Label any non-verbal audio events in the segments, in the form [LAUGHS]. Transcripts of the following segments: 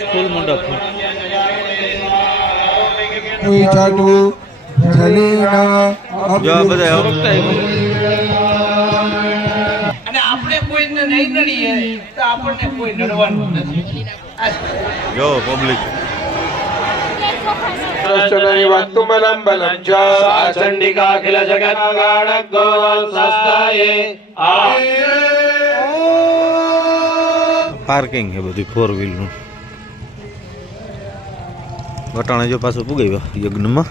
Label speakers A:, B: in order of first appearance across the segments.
A: School મંડપ
B: કોઈ જાડવું જલીના
A: જો આ બધા હપ્તા
C: અને આપણે કોઈને નહીં નડીએ તો આપણને કોઈ નડવાનું નથી.
A: જો પબ્લિક
B: તુમલમ બલમ ચ
C: ચંડિકાખિલ જગન્નાગો સસ્તાયે.
A: પાર્કિંગ બધું ફોર વ્હીલનું વટાણે જો પાછું પુગાવ્યો યજ્ઞમાં.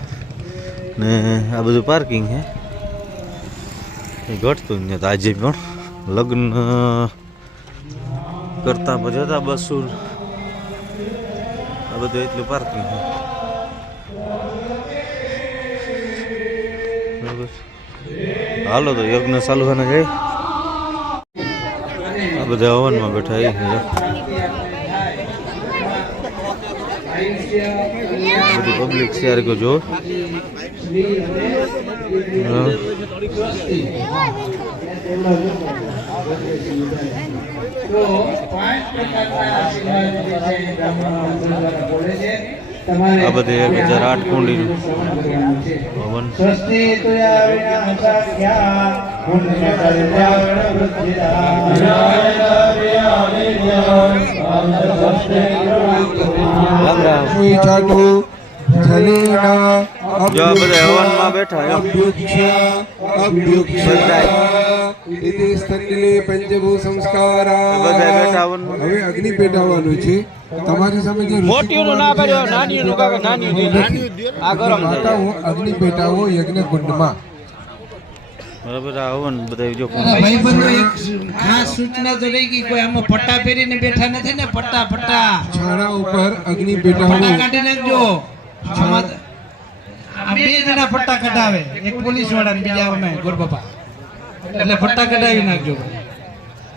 A: ને આ બધું પાર્કિંગ છે. એ ઘટતું જ આજે પણ લગ્ન કરતા પછી હતા બસો આ બધું એટલું પાર્કિંગ છે. હાલો તો યજ્ઞ ચાલુ થઈને જાય આ બધા હવનમાં બેઠા એ બધી પબ્લિક શેર કરજો. આ બધે એક હજાર આઠ કુંડી હવન
C: સ્વસ્તિ તુયા વિના સાખ્યા પુણ્ય કલ્યાણ
A: રામ રામ.
B: જાડવું
A: જો બધા હવનમાં બેઠા એમ.
B: ઇતિ સ્તંડિલે પંચભૂ સંસ્કારા.
A: બધા બેઠા હવનમાં
B: હવે અગ્નિ પેટાવવાનું છે. તમારી સામે જે
D: મોટીઓનું ના પાડ્યો નાનીઓનું કાકા નાનીયું આ ગરમ
B: માતા હું અગ્નિ પેટાવો યજ્ઞ કુંડમાં
A: બરાબર આ હવન બધા જો
C: ભાઈબંધો એક ખાસ સૂચના તો રહી ગઈ કોઈ આમાં પટ્ટા પહેરીને બેઠા નથી ને? પટ્ટા પટ્ટા
B: છાણા ઉપર અગ્નિ
C: પટ્ટા
B: પેટાવો
C: કાઢી નાખજો. બે જણા પટ્ટા કઢાવે. એક પોલીસ બીજા અમે ગોરબાપા એટલે કઢાવી નાખજો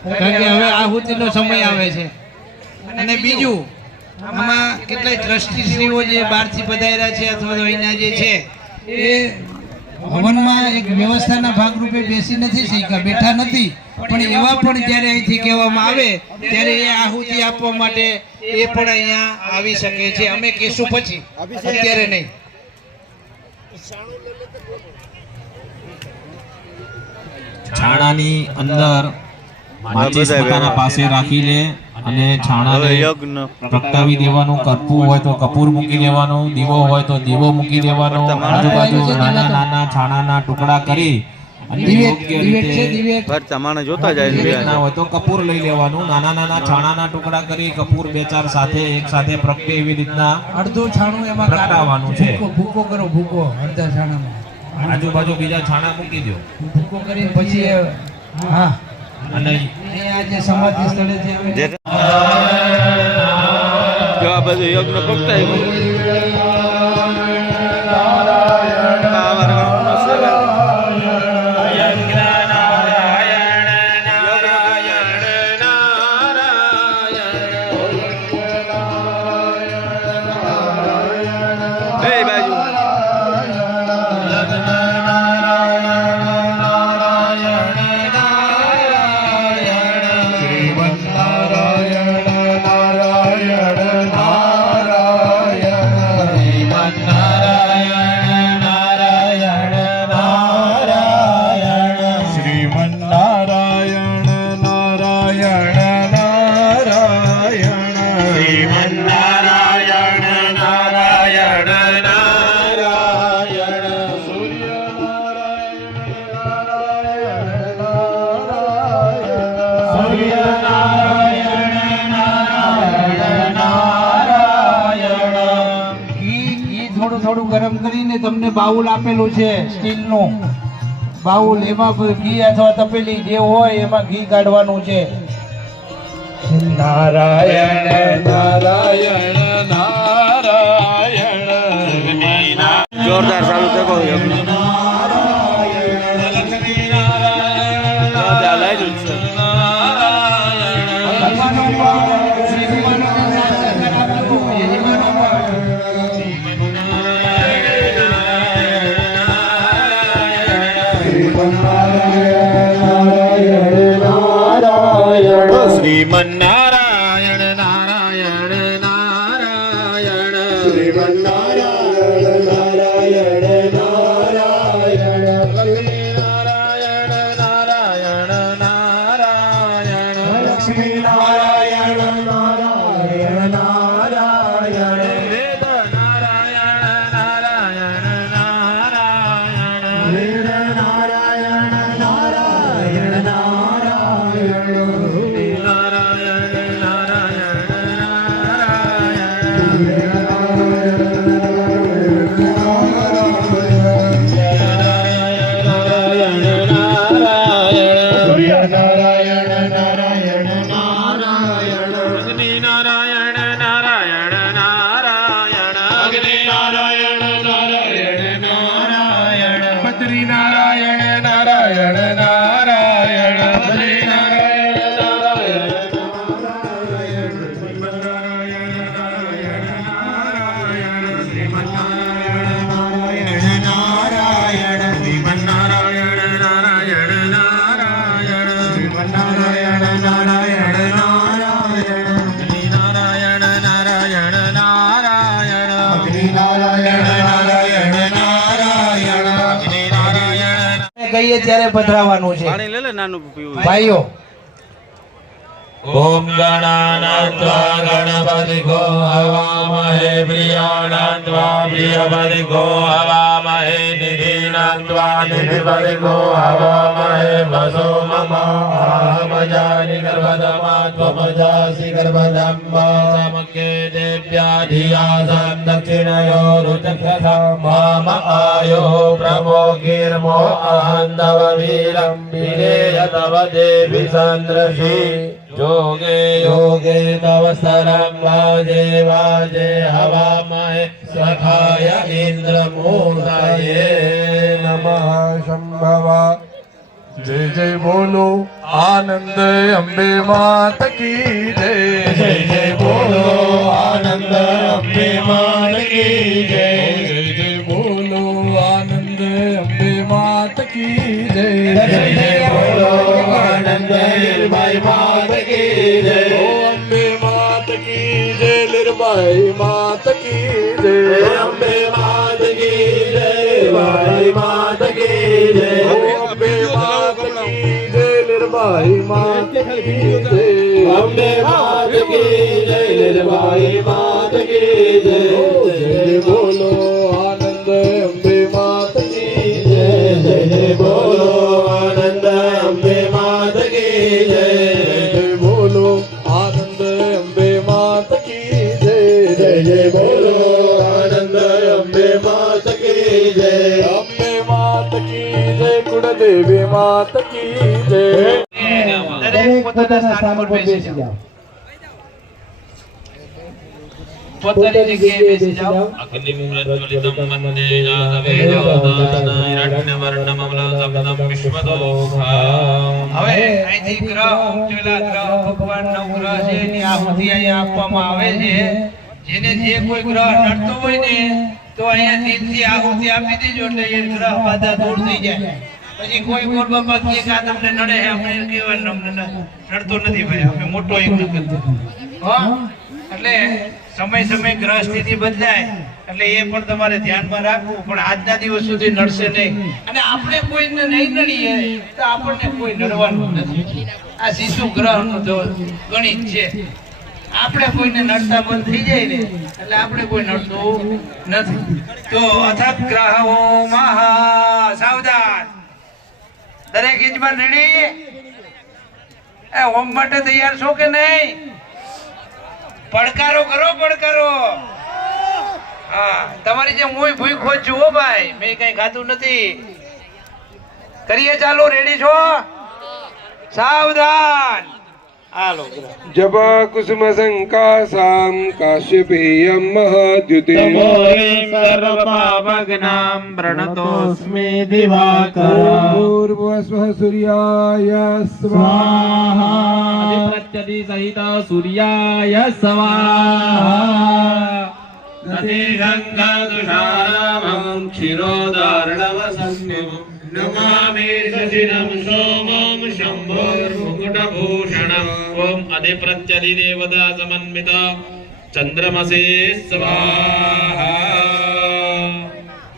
C: કારણ કે હવે આહુતિનો સમય આવે છે. અને બીજું, આમાં કેટલાય ટ્રસ્ટીશ્રીઓ જે બહારથી પધાર્યા છે અથવા તો અહીંના જે છે, એ હવનમાં એક વ્યવસ્થાના ભાગરૂપે બેસી નથી શીખ્યા બેઠા નથી. પણ એવા પણ જ્યારે અહીંથી કહેવામાં આવે ત્યારે એ આહુતિ આપવા માટે એ પણ અહીંયા આવી શકે છે. અમે કહેશું પછી. અત્યારે નહીં.
E: છાણાની અંદર માચીસ પાસે રાખી લે અને છાણાને
A: યજ્ઞ.
E: પ્રગટાવી દેવાનું કરપૂર હોય તો કપૂર મૂકી દેવાનું દીવો હોય તો દીવો મૂકી દેવાનો આજુબાજુ નાના નાના છાણાના ટુકડા કરી
A: જોતા જાય
E: ના હોય તો કપૂર લઈ લેવાનું. નાના નાના છાણાના ટુકડા કરી કપૂર બે ચાર સાથે એક સાથે પ્રગટે એવી રીતના
C: અડધું છાણું એમાં
E: પ્રગટાવવાનું છે.
C: ભૂકો ભૂકો કરો ભૂકો અડધા છાણામાં.
E: આજુબાજુ બીજા છાણા મૂકી દો
C: ભૂકો કરી પછી હા.
E: અને
C: અહીંયા જે સમાધિ સ્થળે
A: આ બધું યજ્ઞ પકડાય
C: થોડું થોડું ગરમ કરીને તમને બાઉલ આપેલું છે સ્ટીલનું. બાઉલ એમાં ઘી અથવા તપેલી જે હોય એમાં ઘી કાઢવાનું છે.
B: નારાયણ નારાયણ નારાયણ.
A: જોરદાર ચાલુ થયો.
C: Ramana ત્યારે પધરાવાનું છે. ભાઈઓ
E: ॐ गणानात्वा गणपतिको हवामहे प्रियाणात्वा प्रियपतिको हवामहे निधीनात्वा निधिपतिको हवामहे वसो मम अहमजानि गर्भधमा त्वमजासि गर्भधम्मा समके देव्या धिया सन्दक्षिणयो रुचक्षसा माम आयो प्रभो गीर्मो अहन्दव वीरं विलेय तव देवि सन्दृशी યોગે યોગે તવ સરમ વાજે વાજે હવામય સખાય ઇન્દ્ર મૂર્તયે નમઃ
B: શંભવા જય જય બોલો આનંદ અંબે માત કી જય
E: જય જય બોલો આનંદ અંબે માત કી જય
B: જય જય બોલો આનંદ અંબે માત કી જય
E: જય જય બોલો આનંદ માત કી જય
B: અંબે માત કી જય નિર્ભય માત કી જય
E: અંબે માત કી જય નિર્ભય માત કી જય
B: અંબે માત કી જય નિર્ભય માત કી જય
E: અંબે માત કી જય નિર્ભય માત કી જય
B: જય જય બોલો આનંદ અંબે માત કી
E: જય જય જય બોલો આનંદ અંબે માત કી જય
B: જય જય માત કી જય.
C: દરેક પોતાના સ્થાન પર બેસી જાઓ. પોતાની જગ્યાએ બેસી જાઓ.
E: અગ્નિમુરજ્વલિતમ વંદે જાતવેદોદાનૈરણ્યવર્ણમમલસપ્તમ વિશ્વદોખામ
C: હવે અહીંથી ગ્રહ ઉપજેલા ગ્રહ ભગવાનનો ગ્રહ છે એની આહુતિ અહીંયા આપવામાં આવે છે. જેને જે કોઈ ગ્રહ નડતો હોય ને તો અહીંયા દિલથી આહુતિ આપી દેજો એટલે એ ગ્રહ બાધા દૂર થઈ જાય. પછી કોઈ ગોર બાપા કે કા તમને નડે હે અમને કેવા કહેવાનું નડતો નથી ભાઈ, અમે મોટો એક હો? એટલે સમય સમય ગ્રહ સ્થિતિ બદલાય, એટલે એ પણ તમારે ધ્યાનમાં રાખવું, પણ આજના દિવસ સુધી નડશે નહીં. અને આપણે કોઈને નહીં નડીએ, તો આપણને કોઈ નડવાનું નથી. આ શિશુ ગ્રહનું ગણિત છે. આપણે કોઈને નડતા બંધ થઈ જાય ને, એટલે આપણે કોઈ નડતું નથી. તો અથત ગ્રહો મહા સાવધાન. દરેક ઇંચમાં રેડી? એ હોમ માટે તૈયાર છો કે નહીં? પડકારો કરો, પડકારો. હા, તમારી જેમ હું ભૂઈ ખોજ હો ભાઈ, મેં કઈ ખાધું નથી. કરીએ ચાલુ, રેડી છો? સાવધાન.
B: जपा कुसुमसङ्कासां
E: काश्यपेयं सर्वपावग्नां प्रणतोऽस्मि दिवाकर पूर्वस्वः सूर्याय स्वाहाप्रत्यधिसहित सूर्याय स्वाहा गतिरङ्गदुषारामं क्षिरोदार्णवसन्निमं नमामि शशिनं सोमं शम्भो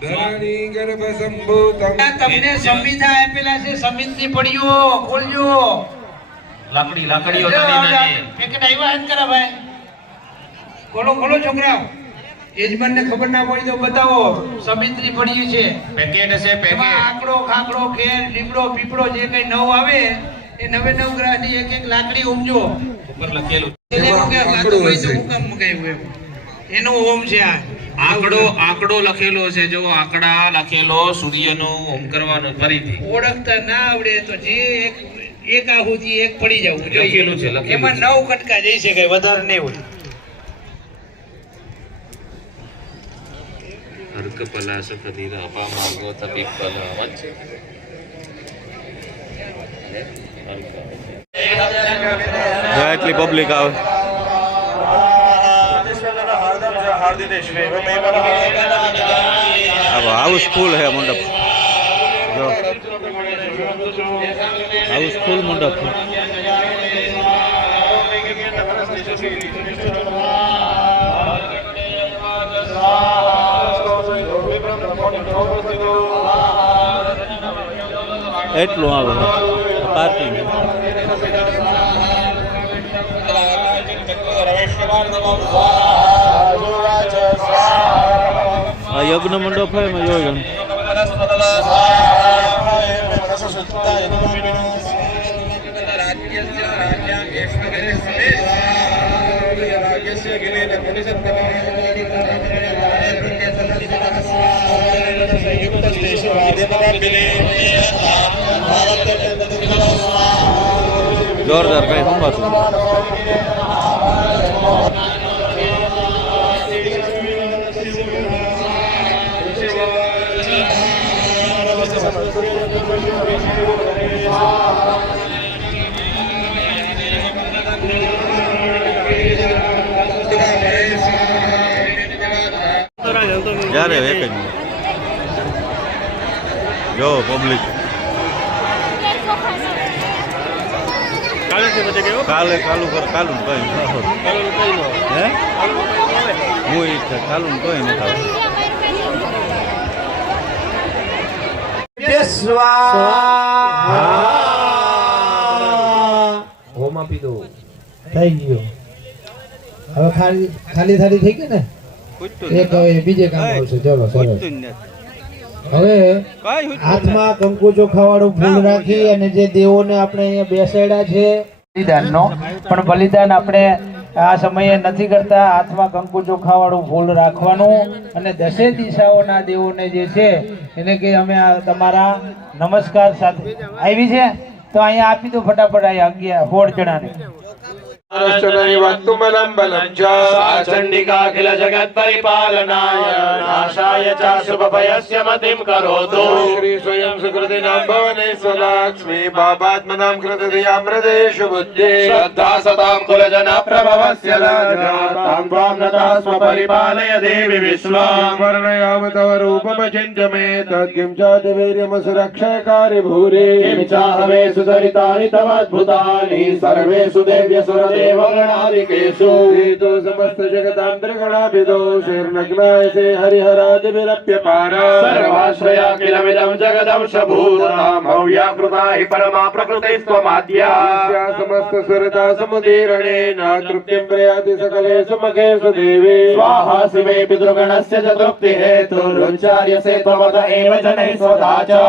B: ધરણી ગર્ભ સંભૂતમ
C: આ તમને સંવિધા આપેલા છે સમિતની પડીઓ ખોલજો.
E: લાકડી લાકડીઓ નાની નાની.
C: પેકેટ આવ્યા હે કરા ભાઈ? ખોલો ખોલો છોકરાઓ. યજમાનને ખબર ના પડી તો બતાવો સમિત્રી પડી છે.
E: પેકેટ છે
C: એમાં આંકડો ખાકડો ખેર લીમડો પીપળો જે કઈ નવ આવે એ નવે નવ ગ્રહની એક એક લાકડી ઉમજો
E: ઉપર લખેલું.
C: એને ઓમ છે આ.
E: આંકડો આંકડો લખેલો છે. જો આંકડા લખેલો સૂર્યનો ઓમ કરવાનો ફરીથી.
C: ઓળખતા ના આવડે તો જે એક એક આહુતિ એક પડી જવું.
E: લખેલું છે,
C: એમાં
E: છે.
C: નવ કટકા જઈ શકે વધારે નહીં હોય.
E: હર્ક પલાસ કદીર અપા માર્ગો તપી પલા વચ્ચે
A: જ્યાં એટલી પબ્લિક આવે હવે હાઉસફુલ હે મંડપ જો હાઉસફુલ મંડપ છે એટલું આવે. પાર્કિંગ. આ યજ્ઞ મંડપ હોય એમાં જોઈ ગયું જોરદાર કઈ સંભાતું જ્યારે એક જ જો પબ્લિક કાલે કાલુ કર કાલુ કઈ હે? હું ઈચ્છા કાલુ કઈ નથી આવતું.
C: થઈ ગયો. હવે ખાલી ખાલી થાળી થઈ ગઈ ને? એક હવે બીજે કામ આવશે ચલો સરસ.
A: પૂછતું જ નથી.
C: હવે હાથમાં કંકુ ચોખાવાળું ફૂલ રાખી અને જે દેવોને આપણે અહીંયા બેસાડ્યા છે બલિદાનનો. પણ બલિદાન આપણે આ સમયે નથી કરતા. હાથમાં કંકુ ચોખાવાળું ફૂલ રાખવાનું અને દસે દિશાઓના દેવોને જે છે એને કે અમે તમારા નમસ્કાર સાથે. આવી છે? તો અહીંયા આપી દો ફટાફટ અહીંયા અગિયાર સોળ જણાને
B: વક્તુમલમ બલમ ચ
E: ચંડિકાખિલ જગત પરિપાલનાય નાશાય ચ શુભભયસ્ય મતિમ કરોતુ
B: શ્રી સ્વયં સુકૃતિનામ ભવને સ્વલાક્ષ્મી બાબાત્મનામ કૃતધિયામ્રદેશુ બુદ્ધે
E: શ્રદ્ધા સતામ કુલજન પ્રભવસ્ય લાજા તામ ત્વામ નતઃ સ્વપરિપાલય દેવી વિશ્વામ
B: વર્ણયામ તવ રૂપમચિંત્ય મે તત્કિં ચાતિ વીર્યમસુરક્ષયકારી ભૂરે
E: કિમ ચાહવે સુધરિતાनि देवर्णादिकेशो
B: वेदो समस्त जगदान्तर्गणाभिदो श्रीर्नग्नाय से हरिहरादिभिरप्यपारा
E: सर्वाश्रया किलमिदं जगदं शभूतामव्या कृता हि परमा
B: प्रकृतिस्त्वमाद्या समस्त सुरता समुदीरणे न तृप्तिं प्रयाति सकले सुमखेषु देवे
E: स्वाहा शिवे पितृगणस्य च तृप्तिहेतुरुच्चार्यसे त्वमत एव जनै स्वधा च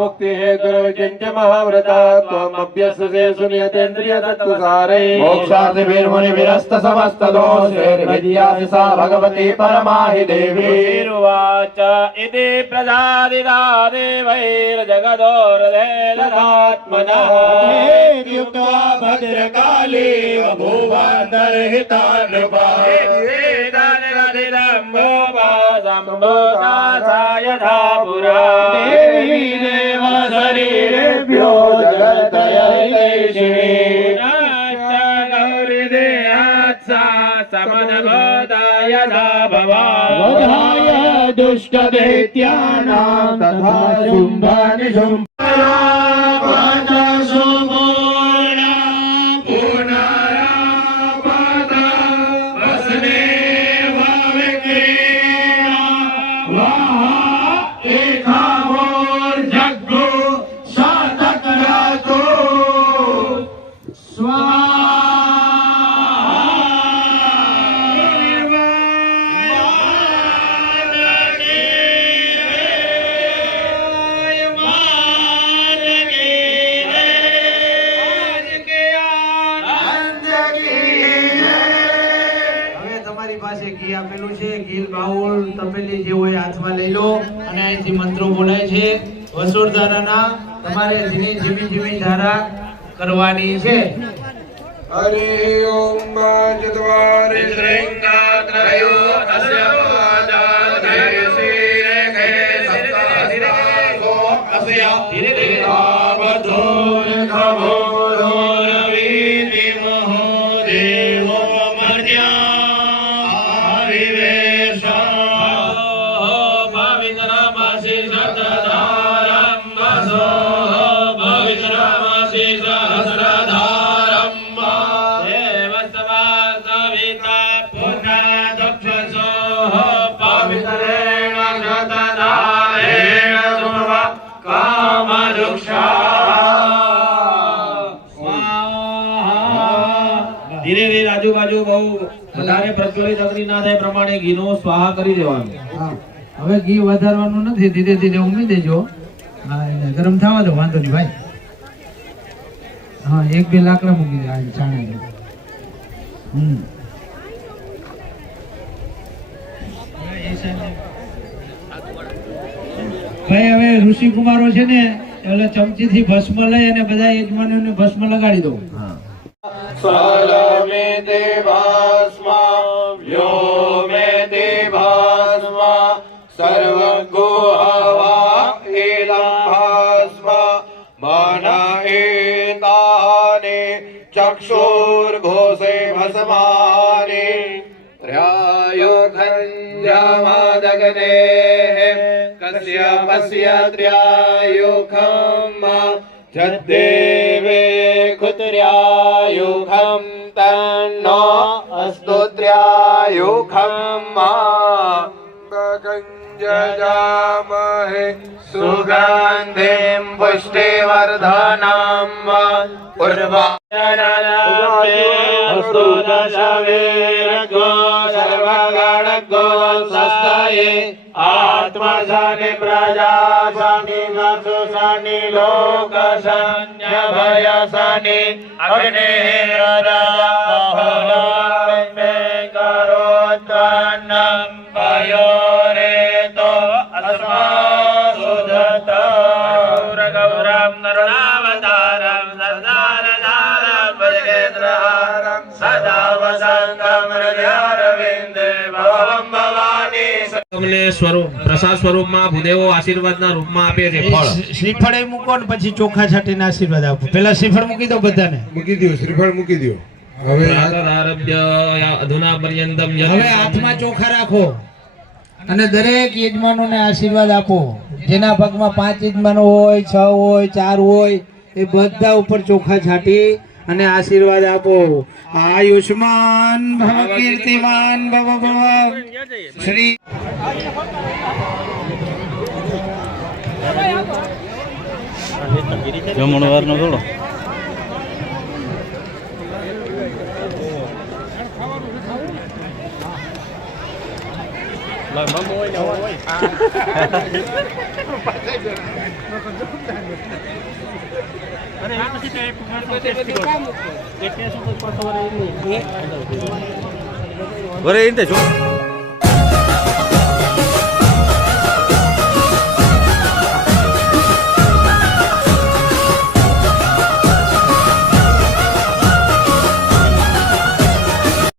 B: मुक्तिहेतुर्विचिन्त्य महाव्रता त्वमभ्यस्तसे सुनियतेन्द्रियतत्त्वसारे मोक्ष तत्त्वसारे
E: मोक्षार्थिभिर्मुनिभिरस्त समस्त दोषैर्विद्यासि सा भगवती परमा हि देवी
F: उवाच इति प्रजादिता देवैर्जगदोर्धेदरात्मनः युक्त्वा भद्रकाली बभूवान्तर्हिता नृपा यथा पुरा देवी देव शरीरेभ्यो जगतयैषी तथा शुम्भानि शुम्भ
C: કરવાની છે
E: હરિ ઓમ ચત્વારિ શૃંગાત્રયો અસ્ય પાદાધેસી રેખે સપ્તાધિરાસો અસ્ય
G: ધીરે ધીરે આજુબાજુ બહુ વધારે પ્રજ્વલિત અગ્નિ ના થાય પ્રમાણે પ્રમાણે ઘીનો સ્વાહા કરી દેવાનું.
C: હવે ઘી વધારવાનું નથી. ધીરે ધીરે ઉમી દેજો. ગરમ થવા દો, વાંધો નહીં, ભાઈ. હા, એક બે લાકડા મૂકી દે છાણે હમ. ભાઈ, હવે ઋષિ કુમારો છે ને, એટલે ચમચી થી ભસ્મ લઈ અને બધા યજમાનોને ભસ્મ લગાડી દો
E: સલમેતે ભસ્મ વ્યોમેતે ભસ્મ સર્વગો હવા એદં ભસ્મ મન એતાને ચક્ષુર્ઘોષે ભસ્માને युखं तन्नो स्तोत्र्यायुखं मा गञ्जजामहे सुगन्धिं पुष्टिवर्धनां पूर्वास्तु दशवीरगो सर्वगणगो सस्तये आत्मजने પુષ્ટિવર્ધનમ ઉર્વા
H: આત્મસાની પ્રજાસાની નસુસાની લોકસાન્ય ભયસાની અગ્નિરદાફલમે
G: તમને સ્વરૂપ પ્રસાદ સ્વરૂપમાં ભૂદેવો આશીર્વાદના રૂપમાં આપે છે ફળ.
C: શ્રીફળ એ મૂકો ને પછી ચોખા છાંટીને આશીર્વાદ આપો. પેલા શ્રીફળ મૂકી દો બધાને.
E: મૂકી દો શ્રીફળ મૂકી દો હવે
G: અધુના પર્યંતમ
C: હવે હાથમાં ચોખા રાખો. અને દરેક યજમાનોને આશીર્વાદ આપો. જેના પગમાં પાંચ યજમાનો હોય છ હોય ચાર હોય એ બધા ઉપર ચોખા છાંટી અને આશીર્વાદ આપો. આયુષ્માન ભવ કીર્તિમાન ભવ ભવ શ્રી
A: જમણવારનો થોડો. [LAUGHS] વરે એ રીતે શું